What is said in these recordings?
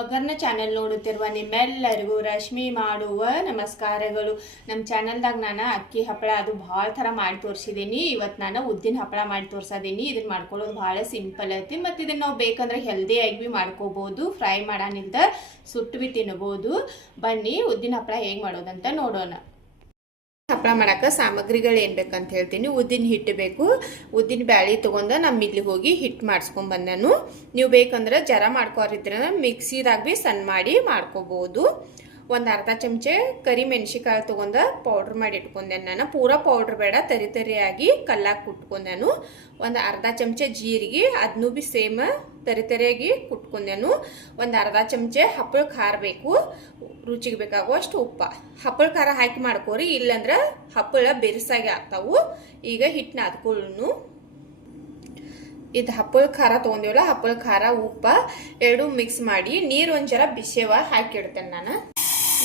ಒಗ್ಗರ್ನ channel ನೋಡುತ್ತಿರುವ ನಿಮ್ಮೆಲ್ಲರಿಗೂ ರಶ್ಮಿ ಮಾಡುವ ನಮಸ್ಕಾರಗಳು. ನಮ್ಮ ಚಾನೆಲ್ದಾಗ ನಾನು ಅಕ್ಕಿ ಹಪ್ಪಳ ಅದು ಭಾಳ ಥರ ಮಾಡಿ ತೋರಿಸಿದ್ದೀನಿ. ಇವತ್ತು ನಾನು ಉದ್ದಿನ ಹಪ್ಪಳ ಮಾಡಿ ತೋರಿಸಿದ್ದೀನಿ. ಇದನ್ನು ಮಾಡ್ಕೊಳ್ಳೋದು ಭಾಳ ಸಿಂಪಲ್ ಐತಿ ಮತ್ತು ಇದನ್ನು ನಾವು ಬೇಕಂದ್ರೆ ಹೆಲ್ದಿಯಾಗಿ ಭೀ ಮಾಡ್ಕೋಬೋದು. ಫ್ರೈ ಮಾಡೋನಿಂದ ಸುಟ್ಟು ಭೀ ತಿನ್ಬೋದು. ಬನ್ನಿ ಉದ್ದಿನ ಹಪ್ಪಳ ಹೇಗೆ ಮಾಡೋದಂತ ನೋಡೋಣ. ಹಪ್ಪಳ ಮಾಡೋಕೆ ಸಾಮಗ್ರಿಗಳು ಏನು ಬೇಕಂತ ಹೇಳ್ತೀನಿ. ಉದ್ದಿನ ಹಿಟ್ಟು ಬೇಕು. ಉದ್ದಿನ ಬ್ಯಾಳಿ ತೊಗೊಂಡು ನಮ್ಮ ಇಲ್ಲಿಗೆ ಹೋಗಿ ಹಿಟ್ಟು ಮಾಡಿಸ್ಕೊಂಡು ಬಂದನು. ನೀವು ಬೇಕಂದ್ರೆ ಜರ ಮಾಡ್ಕೋರಿದ್ರೆ ಮಿಕ್ಸಿದಾಗ ಭೀ ಸಣ್ಣ ಮಾಡಿ ಮಾಡ್ಕೋಬೋದು. ಒಂದು ಅರ್ಧ ಚಮಚೆ ಕರಿ ಮೆಣಸಿಕಾಳು ತೊಗೊಂಡು ಪೌಡ್ರ್ ಮಾಡಿ ಇಟ್ಕೊಂಡೆನು. ನಾನು ಪೂರಾ ಪೌಡ್ರ್ ಬೇಡ, ತರಿ ತರಿಯಾಗಿ ಕಲ್ಲಾಗಿ ಕುಟ್ಕೊಂಡೆನು. ಒಂದು ಅರ್ಧ ಚಮಚೆ ಜೀರಿಗೆ, ಅದನ್ನೂ ಭೀ ಸೇಮ್ ತರಿ ತರಿಯಾಗಿ ಕುಟ್ಕೊಂಡೆನು. ಒಂದು ಅರ್ಧ ಚಮಚೆ ಹಪ್ಪಳ ಖಾರ ಬೇಕು, ರುಚಿಗೆ ಬೇಕಾಗುವಷ್ಟು ಉಪ್ಪ. ಹಪ್ಪಳ ಖಾರ ಹಾಕಿ ಮಾಡ್ಕೋರಿ, ಇಲ್ಲಂದ್ರೆ ಹಪ್ಪಳ ಬೆರಸಾಗಿ ಆಗ್ತಾವು. ಈಗ ಹಿಟ್ಟನ್ನ ಅದ್ಕೊಳ್ಳು. ಇದು ಹಪ್ಪಳ ಖಾರ ತೊಗೊಂಡಿವಲ್ಲ, ಹಪ್ಪಳ ಖಾರ ಉಪ್ಪ ಎರಡು ಮಿಕ್ಸ್ ಮಾಡಿ ನೀರು ಒಂದು ಜರ ಬಿಸಿವ ಹಾಕಿಡ್ತೇನೆ ನಾನು.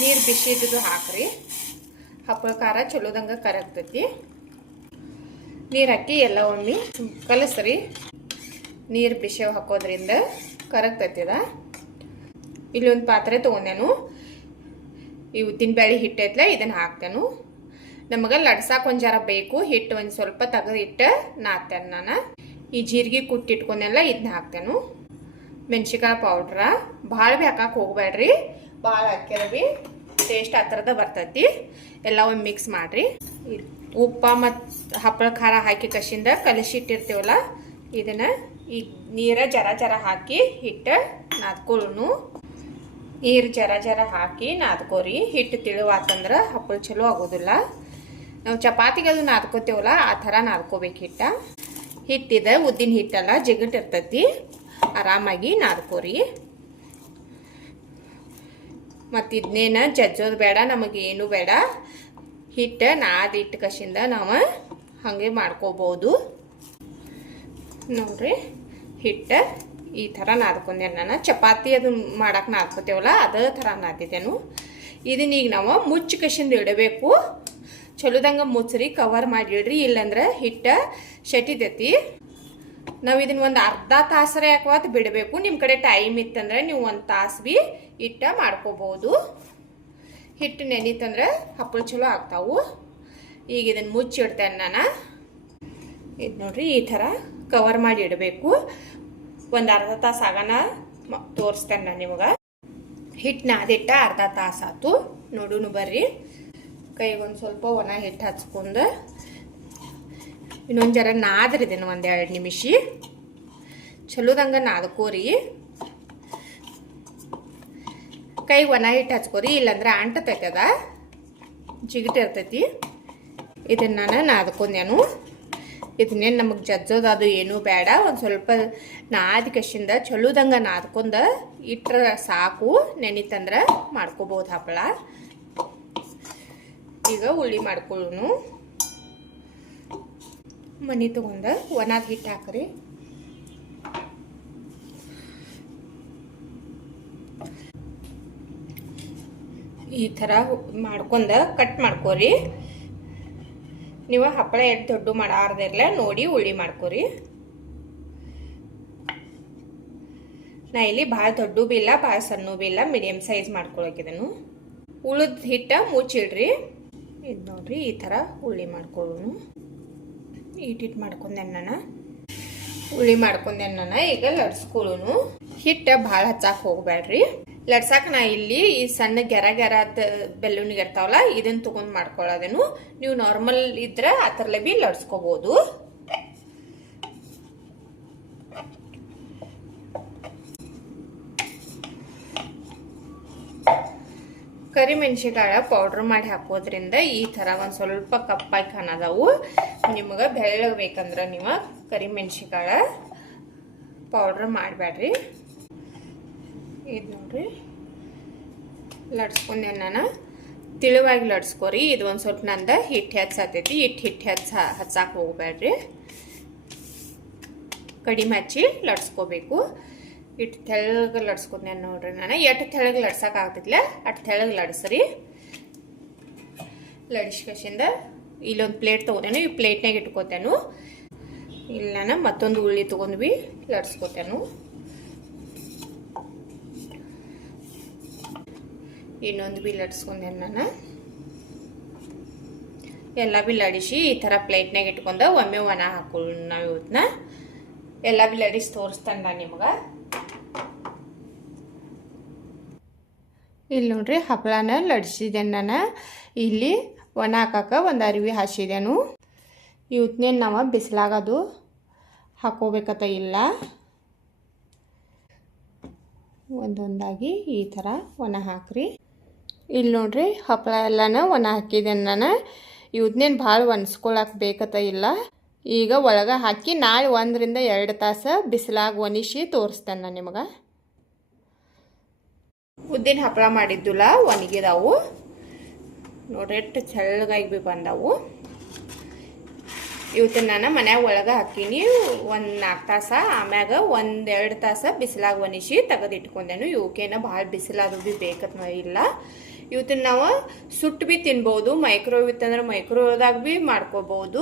ನೀರು ಬಿಸಿ ಇದ್ದು ಹಾಕ್ರಿ. ಹಪ್ಪಳ ಖಾರ ಚಲೋದಂಗೆ ಕರಗ್ತೈತಿ. ನೀರು ಹಾಕಿ ಎಲ್ಲ ಒಮ್ಮೆ ಕಲಸ್ರಿ. ನೀರು ಬಿಸಿವ ಹಾಕೋದ್ರಿಂದ ಕರಗ್ತೈತಿದ. ಇಲ್ಲಿ ಒಂದು ಪಾತ್ರೆ ತೊಗೊಂಡೇನು. ಈ ಉದ್ದಿನ ಬ್ಯಾಳಿ ಹಿಟ್ಟು ಐತ್ಲ, ಇದನ್ನು ಹಾಕ್ತೇನು. ನಮಗೆ ಲಡ್ಸಾಕ ಒಂದು ಜರ ಬೇಕು. ಹಿಟ್ಟು ಒಂದು ಸ್ವಲ್ಪ ತೆಗೆದಿಟ್ಟು ನಾದ್ತೇನೆ ನಾನು. ಈ ಜೀರಿಗೆ ಕುಟ್ಟಿಟ್ಕೊಂಡೆಲ್ಲ ಇದನ್ನ ಹಾಕ್ತೇನು. ಮೆಣಸಿಕಾಯಿ ಪೌಡ್ರ ಭಾಳ ಭೀ ಹಾಕಕ್ಕೆ ಹೋಗ್ಬೇಡ್ರಿ. ಭಾಳ ಹಾಕ್ಯಾರ ಭೀ ಟೇಸ್ಟ್ ಆ ಥರದ ಬರ್ತೈತಿ. ಎಲ್ಲ ಒಂದು ಮಿಕ್ಸ್ ಮಾಡಿರಿ. ಉಪ್ಪ ಮತ್ತು ಹಪ್ಪಳ ಖಾರ ಹಾಕಿ ಕಸಿಂದ ಕಲಸಿಟ್ಟಿರ್ತೀವಲ್ಲ, ಇದನ್ನು ಈ ನೀರ ಜರ ಜರ ಹಾಕಿ ಹಿಟ್ಟು ನಾದ್ಕೊಳ್ಳು. ನೀರು ಜರ ಜರ ಹಾಕಿ ನಾದ್ಕೋರಿ. ಹಿಟ್ಟು ತಿಳುವಾತಂದ್ರೆ ಹಪ್ಪಳ ಚಲೋ ಆಗೋದಿಲ್ಲ. ನಾವು ಚಪಾತಿಗೆ ಅದು ನಾದ್ಕೋತೇವಲ್ಲ, ಆ ಥರ ನಾದ್ಕೋಬೇಕು. ಹಿಟ್ಟಿದೆ ಉದ್ದಿನ ಹಿಟ್ಟೆಲ್ಲ ಜಿಗಟಿರ್ತೈತಿ. ಆರಾಮಾಗಿ ನಾದ್ಕೋರಿ. ಮತ್ತು ಇದನ್ನೇನು ಜಜ್ಜೋದು ಬೇಡ, ನಮಗೇನು ಬೇಡ. ಹಿಟ್ಟು ನಾದಿಟ್ಟು ಕಸಿಂದ ನಾವು ಹಾಗೆ ಮಾಡ್ಕೋಬೋದು. ನೋಡ್ರಿ, ಹಿಟ್ಟು ಈ ಥರ ನಾದ್ಕೊಂಡೆ ನಾನು. ಚಪಾತಿ ಅದು ಮಾಡಕ್ಕೆ ನಾದ್ಕೋತೇವಲ್ಲ, ಅದೇ ಥರ ನಾದಿದ್ದೇನು. ಇದನ್ನ ಈಗ ನಾವು ಮುಚ್ಚಿ ಕಸಿಂದ ಇಡಬೇಕು. ಚಲೋದಂಗೆ ಮುಚ್ಚ್ರಿ, ಕವರ್ ಮಾಡಿಡ್ರಿ, ಇಲ್ಲಂದ್ರೆ ಹಿಟ್ಟು ಶೆಟಿತೈತಿ. ನಾವು ಇದನ್ನ ಒಂದು ಅರ್ಧ ತಾಸರ ಯಾಕವತ್ತು ಬಿಡಬೇಕು. ನಿಮ್ಮ ಕಡೆ ಟೈಮ್ ಇತ್ತಂದ್ರೆ ನೀವು ಒಂದು ತಾಸು ಭೀ ಹಿಟ್ಟು ಮಾಡ್ಕೋಬೋದು. ಹಿಟ್ಟು ನೆನಿತಂದ್ರೆ ಹಪ್ಪಳ ಚಲೋ ಆಗ್ತಾವು. ಈಗ ಇದನ್ನು ಮುಚ್ಚಿಡ್ತೇನೆ ನಾನು. ಇದು ನೋಡ್ರಿ, ಈ ಥರ ಕವರ್ ಮಾಡಿ ಇಡಬೇಕು. ಒಂದು ಅರ್ಧ ತಾಸು ಆಗೋಣ ತೋರಿಸ್ತೇನೆ ನಾನು ನಿಮಗೆ. ಹಿಟ್ಟು ನಾದಿಟ್ಟ ಅರ್ಧ ತಾಸು ಆಯ್ತು. ನೋಡೋಣ ಬರ್ರಿ. ಕೈಗೊಂದು ಸ್ವಲ್ಪ ಒಣ ಹಿಟ್ಟು ಹಚ್ಕೊಂಡು ಇನ್ನೊಂದು ಜರ ನಾದ್ರಿದೇನು ಒಂದು 2 ನಿಮಿಷ. ಚಲೋದಂಗೆ ನಾದ್ಕೋರಿ. ಕೈ ಒಣ ಹಿಟ್ಟು ಹಚ್ಕೋರಿ, ಇಲ್ಲಾಂದ್ರೆ ಅಂಟತೈತದ, ಜಿಗಿಟಿರ್ತೈತಿ. ಇದನ್ನು ನಾನು ನಾದ್ಕೊಂಡೇನು. ಇದನ್ನೇನು ನಮಗೆ ಜಜ್ಜೋದು ಅದು ಏನೂ ಬೇಡ. ಒಂದು ಸ್ವಲ್ಪ ನಾದಿ ಕಸಿಂದ ಚಲೋದಂಗೆ ನಾದ್ಕೊಂಡು ಇಟ್ಟರೆ ಸಾಕು. ನೆನಿತಂದ್ರೆ ಮಾಡ್ಕೋಬೋದು ಹಪ್ಪಳ. ಈಗ ಉಳ್ಳಿ ಮಾಡ್ಕೊಳ್ಳೋನು. ಮನೆ ತಗೊಂಡು ಒಣದ ಹಿಟ್ಟು ಹಾಕ್ರಿ. ಈ ಥರ ಮಾಡ್ಕೊಂಡು ಕಟ್ ಮಾಡ್ಕೋರಿ. ನೀವು ಹಪ್ಪಳ ಎಷ್ಟು ದೊಡ್ಡ ಮಾಡಾರ್ದಿರಲ್ಲ ನೋಡಿ ಉಳ್ಳಿ ಮಾಡ್ಕೋರಿ. ನಾ ಇಲ್ಲಿ ಭಾಳ ದೊಡ್ಡ ಬಿ ಇಲ್ಲ, ಭಾಳ ಸಣ್ಣ ಬಿ ಇಲ್ಲ, ಮೀಡಿಯಮ್ ಸೈಜ್ ಮಾಡ್ಕೊಳಕಿದನು. ಉಳಿದ ಹಿಟ್ಟು ಮುಚ್ಚಿಡ್ರಿ. ಇದು ನೋಡ್ರಿ, ಈ ಥರ ಉಳ್ಳಿ ಮಾಡ್ಕೊಳ್ಳೋನು. ಹಿಟ್ಟು ಮಾಡ್ಕೊಂಡೆ ನಾನು. ಉಳ್ಳಿ ಮಾಡ್ಕೊಂಡೆ ನಾನು. ಈಗ ಲಡ್ಸ್ಕೊಳ್ಳೋನು. ಹಿಟ್ಟು ಭಾಳ ಹಚ್ಚಾಕೆ ಹೋಗ್ಬೇಡ್ರಿ. ಲಡ್ಸಾಕ ನಾ ಇಲ್ಲಿ ಈ ಸಣ್ಣ ಗೆರ ಗೆರ ಬೆಲ್ಲೂನಿಗೆ ಇರ್ತಾವಲ್ಲ, ಇದನ್ನು ತೊಗೊಂಡು ಮಾಡ್ಕೊಳ್ಳೋದೇನು. ನೀವು ನಾರ್ಮಲ್ ಇದ್ರೆ ಆ ಥರಲ್ಲೇ ಭೀ ಲಡ್ಸ್ಕೋಬೋದು. ಕರಿಮೆಣಸಿಕಾಳು ಪೌಡ್ರ್ ಮಾಡಿ ಹಾಕೋದ್ರಿಂದ ಈ ಥರ ಒಂದು ಸ್ವಲ್ಪ ಕಪ್ಪಾಗಿ ಕಾಣೋದವು. ನಿಮಗೆ ಬೆಳ್ಳಗೆ ಬೇಕಂದ್ರೆ ನೀವು ಕರಿಮೆಣಸಿಕಾಳು ಪೌಡ್ರ್ ಮಾಡಬೇಡ್ರಿ. ಇದು ನೋಡ್ರಿ, ಲಡ್ಸ್ಕೊಂಡೆ ನಾನು. ತಿಳುವಾಗಿ ಲಡ್ಸ್ಕೊರಿ. ಇದು ಒಂದು ಸ್ವಲ್ಪ ನಂದು ಹಿಟ್ಟು ಹಚ್ಚತೈತಿ. ಹಿಟ್ಟು ಹಚ್ಚಾಕೆ ಹೋಗ್ಬೇಡ್ರಿ. ಕಡಿಮೆ ಹಚ್ಚಿ ಲಡ್ಸ್ಕೋಬೇಕು. ಇಟ್ಟು ತೆಳ್ಳಗೆ ಲಡ್ಸ್ಕೊಂಡೆ ನೋಡ್ರಿ ನಾನು. ಎಷ್ಟು ತೆಳ್ಳಗೆ ಲಡ್ಸಕ್ಕೆ ಆಗ್ತಿದ್ಲ ಅಷ್ಟು ತೆಳ್ಳಗೆ ಲಡ್ಸ್ರಿ. ಲಡಿಸ್ಕಸಿಂದ ಇಲ್ಲೊಂದು ಪ್ಲೇಟ್ ತೊಗೊಂಡೇನು. ಈ ಪ್ಲೇಟ್ನಾಗ ಇಟ್ಕೋತೇನು. ಇಲ್ಲಿ ನಾನು ಮತ್ತೊಂದು ಉಳ್ಳಿ ತೊಗೊಂಡ್ವಿ ಲಡ್ಸ್ಕೋತೇನು. ಇನ್ನೊಂದು ಬಿ ಲಟ್ಸ್ಕೊಂಡೆ ನಾನು. ಎಲ್ಲ ಬಿ ಲಡಿಸಿ ಈ ಥರ ಪ್ಲೇಟ್ನಾಗ ಇಟ್ಕೊಂಡು ಒಮ್ಮೆ ಒಣ ಹಾಕೊಳ್ಳಿ. ನಾವು ಇವತ್ತನ್ನ ಎಲ್ಲ ಬಿ ಲಡಿಸಿ ತೋರಿಸ್ತಾನೆ ನಾನು ನಿಮ್ಗೆ. ಇಲ್ಲಿ ನೋಡ್ರಿ ಹಪ್ಪಳನ ಲಡ್ಸಿದ್ದೇನೆ ನಾನು. ಇಲ್ಲಿ ಒಣ ಹಾಕಕ್ಕೆ ಒಂದು ಅರಿವಿ ಹಾಸಿದೆನು. ಇವತ್ತನೇನು ನಾವು ಬಿಸಿಲಾಗದು ಹಾಕೋಬೇಕತ್ತ ಇಲ್ಲ, ಒಂದೊಂದಾಗಿ ಈ ಥರ ಒಣ ಹಾಕ್ರಿ. ಇಲ್ಲಿ ನೋಡ್ರಿ ಹಪ್ಪಳ ಎಲ್ಲನ ಒಣ ಹಾಕಿದ್ದೇನೆ ನಾನು. ಇವತ್ತನೇನು ಭಾಳ ಒಣಸ್ಕೊಳಕ್ಕೆ ಬೇಕತ್ತ ಇಲ್ಲ. ಈಗ ಒಳಗೆ ಹಾಕಿ ನಾಳೆ 1 ರಿಂದ 2 ತಾಸು ಬಿಸಿಲಾಗಿ ಒಣಿಸಿ ತೋರಿಸ್ತೇನೆ ನಾನು ನಿಮಗೆ. ಉದ್ದಿನ ಹಪ್ಪಳ ಮಾಡಿದ್ದಿಲ್ಲ ಒಣಗಿದಾವು ನೋಡ್ರಿ, ಎಷ್ಟು ಚಳ್ಳಗಾಗಿ ಭೀ ಬಂದವು. ಇವತ್ತಿನ ನಾನು ಮನ್ಯಾಗ ಒಳಗೆ ಹಾಕೀನಿ 1-4 ತಾಸು. ಆಮ್ಯಾಗ 1-2 ತಾಸು ಬಿಸಿಲಾಗಿ ಒಣಿಸಿ ತೆಗೆದಿಟ್ಕೊಂಡೇನು. ಇವಕ್ಕೇನ ಭಾಳ ಬಿಸಿಲಾದು ಭೀ ಬೇಕತ್ತ ಇಲ್ಲ. ಇವತ್ತಿನ ನಾವು ಸುಟ್ಟು ಭೀ ತಿನ್ಬೋದು. ಮೈಕ್ರೋವೇವ್ ಇತ್ತಂದ್ರೆ ಮೈಕ್ರೋವೇವ್ದಾಗ ಭೀ ಮಾಡ್ಕೋಬೋದು,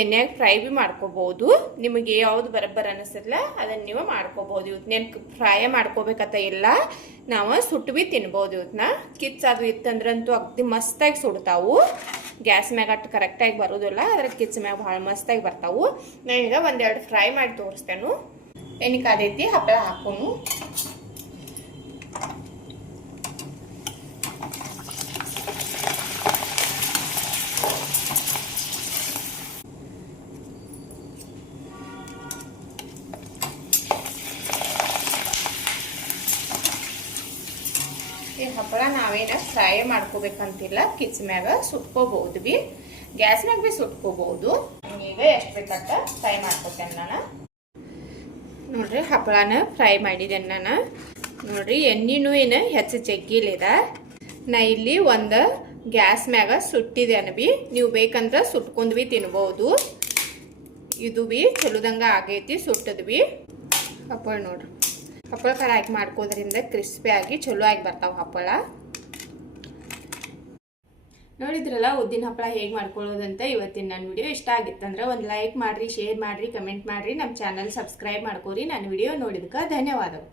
ಎಣ್ಣೆಗೆ ಫ್ರೈ ಭೀ ಮಾಡ್ಕೋಬೋದು. ನಿಮಗೆ ಯಾವ್ದು ಬರಬ್ಬರ ಅನಿಸ್ತಲ್ಲ ಅದನ್ನು ನೀವು ಮಾಡ್ಕೋಬೋದು. ಇವತ್ತೇನು ಫ್ರೈ ಮಾಡ್ಕೋಬೇಕತ್ತ ಇಲ್ಲ, ನಾವು ಸುಟ್ಟು ಭೀ ತಿನ್ಬೋದು. ಇವತ್ತನ್ನ ಕಿಚ್ಚದು ಇತ್ತಂದ್ರಂತೂ ಅಗ್ದಿ ಮಸ್ತಾಗಿ ಸುಡ್ತಾವು. ಗ್ಯಾಸ್ ಮ್ಯಾಗ ಅಟ್ಟು ಕರೆಕ್ಟಾಗಿ ಬರೋದಿಲ್ಲ, ಅದ್ರ ಕಿಚ್ಚ ಮ್ಯಾಗ ಭಾಳ ಮಸ್ತಾಗಿ ಬರ್ತಾವು. ನಾನೀಗ 1-2 ಫ್ರೈ ಮಾಡಿ ತೋರಿಸ್ತೇನೆ. ಎಣ್ಣೆ ಕಾದೈತಿ, ಹಪ್ಪಳ ಹಾಕೋನು. ಈ ಹಪ್ಪಳ ನಾವೇನ ಫ್ರೈ ಮಾಡ್ಕೋಬೇಕಂತಿಲ್ಲ, ಕಿಚ್ ಮ್ಯಾಗ ಸುಟ್ಕೋಬಹುದು ಬಿ, ಗ್ಯಾಸ್ ಮ್ಯಾಗ ಬಿ ಸುಟ್ಕೋಬಹುದು. ಈಗ ಎಷ್ಟು ಬೇಕಂತ ಫ್ರೈ ಮಾಡ್ಕೋತೇನೆ ನಾನು. ನೋಡ್ರಿ ಹಪ್ಪಳನ ಫ್ರೈ ಮಾಡಿದ್ದೇನೆ ನಾನು. ನೋಡ್ರಿ ಎಣ್ಣೆನೂ ಏನು ಹೆಚ್ಚು ಜಗ್ಗಿಲಿದ. ನಾ ಇಲ್ಲಿ ಒಂದು ಗ್ಯಾಸ್ ಮ್ಯಾಗ ಸುಟ್ಟಿದ್ದೇನೆ ಬಿ, ನೀವು ಬೇಕಂದ್ರೆ ಸುಟ್ಕೊಂಡು ಬಿ ತಿನ್ಬೋದು. ಇದು ಬಿ ಚಲೋದಂಗ ಆಗೈತಿ ಸುಟ್ಟದ್ ಬಿ. ಹಪ್ಪಳ ನೋಡ್ರಿ, ಹಪ್ಪಳ ಖಾರ ಹಾಕಿ ಮಾಡ್ಕೋದ್ರಿಂದ ಕ್ರಿಸ್ಪಿ ಆಗಿ ಚಲೋ ಆಗಿ ಬರ್ತಾವೆ ಹಪ್ಪಳ. ನೋಡಿದ್ರಲ್ಲ ಉದ್ದಿನ ಹಪ್ಪಳ ಹೇಗೆ ಮಾಡ್ಕೊಳ್ಳೋದಂತ. ಇವತ್ತಿನ ನನ್ನ ವಿಡಿಯೋ ಇಷ್ಟ ಆಗಿತ್ತಂದ್ರೆ ಒಂದು ಲೈಕ್ ಮಾಡಿರಿ, ಶೇರ್ ಮಾಡಿರಿ, ಕಮೆಂಟ್ ಮಾಡಿರಿ, ನಮ್ಮ ಚಾನಲ್ ಸಬ್ಸ್ಕ್ರೈಬ್ ಮಾಡ್ಕೋರಿ. ನನ್ನ ವಿಡಿಯೋ ನೋಡಿದಕ್ಕೆ ಧನ್ಯವಾದಗಳು.